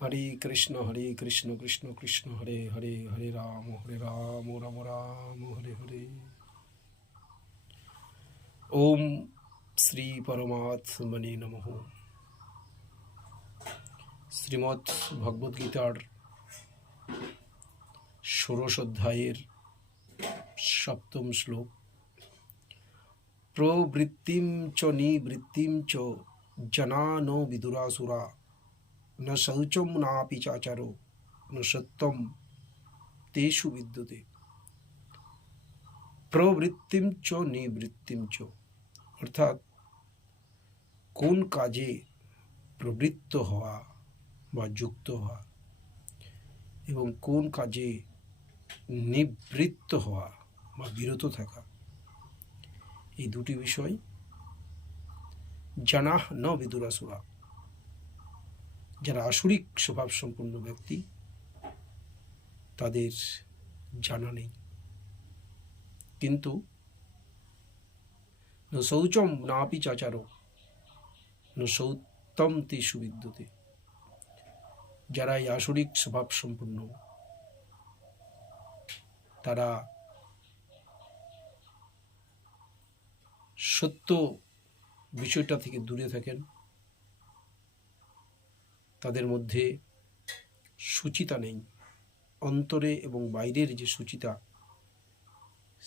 হরে কৃষ্ণ কৃষ্ণ কৃষ্ণ হরে হরে হরে রাম রাম রাম হরে হরে। ওম শ্রী পরমাত্মনে নমঃ। শ্রীমদ্ ভগবদ্গীতার ষোড়শ অধ্যায়ের সপ্তম শ্লোক। প্রবৃত্তিম চ নিবৃত্তিম চ জনা ন বিদুরাসুরা ন শৌচম নাপি চাচারো ন সত্যম তেষু বিদ্যতে। প্রবৃত্তিম চ নিবৃত্তিম চ অর্থাৎ কোন কাজে প্রবৃত্ত হওয়া বা যুক্ত হওয়া এবং কোন কাজে নিবৃত্ত হওয়া বা বিরত থাকা, এই দুটি বিষয় জানাহ ন বিদুরাসুরা, যারা আসরিক স্বভাব সম্পন্ন ব্যক্তি তাদের জানা নেই। কিন্তু ন শৌচম নাপি চাচারো ন সৌত্তম তেষু বিদ্যতে, যারা এই আসরিক স্বভাব সম্পন্ন তারা সত্য বিষয়টা থেকে দূরে থাকেন, তাদের মধ্যে শুচিতা নেই, অন্তরে এবং বাইরের যে শুচিতা,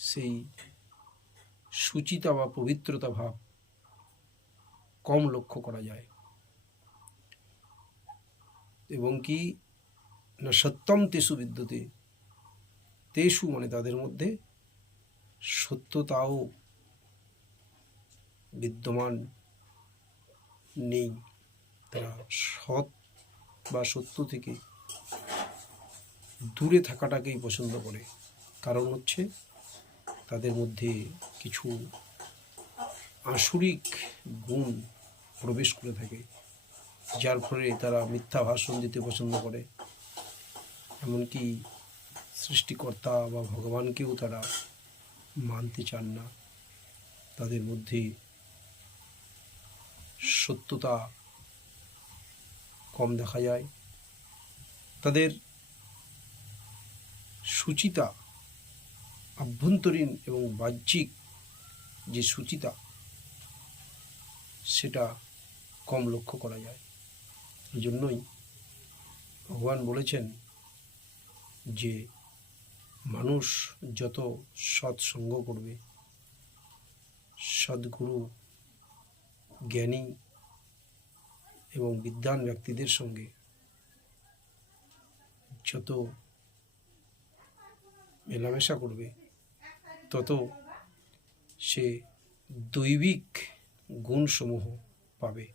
সেই শুচিতা বা পবিত্রতা ভাব কম লক্ষ্য করা যায়। এবং কি না সত্যম তেষু বিদ্যতে, তেষু মানে তাদের মধ্যে সত্যতাও বিদ্যমান নেই। তারা সৎ বা সত্য থেকে দূরে থাকাটাকেই পছন্দ করে। কারণ হচ্ছে তাদের মধ্যে কিছু আসরিক গুণ প্রবেশ করে থাকে, যার ফলে তারা মিথ্যা ভাষণ দিতে পছন্দ করে। এমনকি সৃষ্টিকর্তা বা ভগবানকেও তারা মানতে চান না। তাদের মধ্যে সত্যতা কম দেখা যায়। তাদের শুচিতা, আভ্যন্তরীণ এবং বাহ্যিক যে শুচিতা, সেটা কম লক্ষ্য করা যায়। এই জন্যই ভগবান বলেছেন যে মানুষ যত সৎসঙ্গ করবে, সদ্গুরু, জ্ঞানী এবং বিদ্বান ব্যক্তিদের সঙ্গে যত মেলামেশা করবে, তত সে দৈবিক গুণসমূহ পাবে।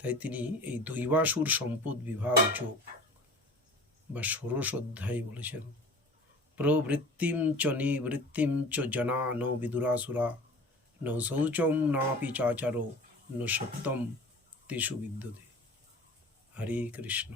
তাই তিনি এই দৈবাসুর সম্পদ বিভাগ যোগ বা ষোড়শ অধ্যায় বলেছেন, প্রবৃত্তিম চ নিবৃত্তিম চ জনা ন বিদুরাসুরা ন শৌচম নাপি চাচারো ন সত্যম তেষু বিদ্যতে। হরে কৃষ্ণ।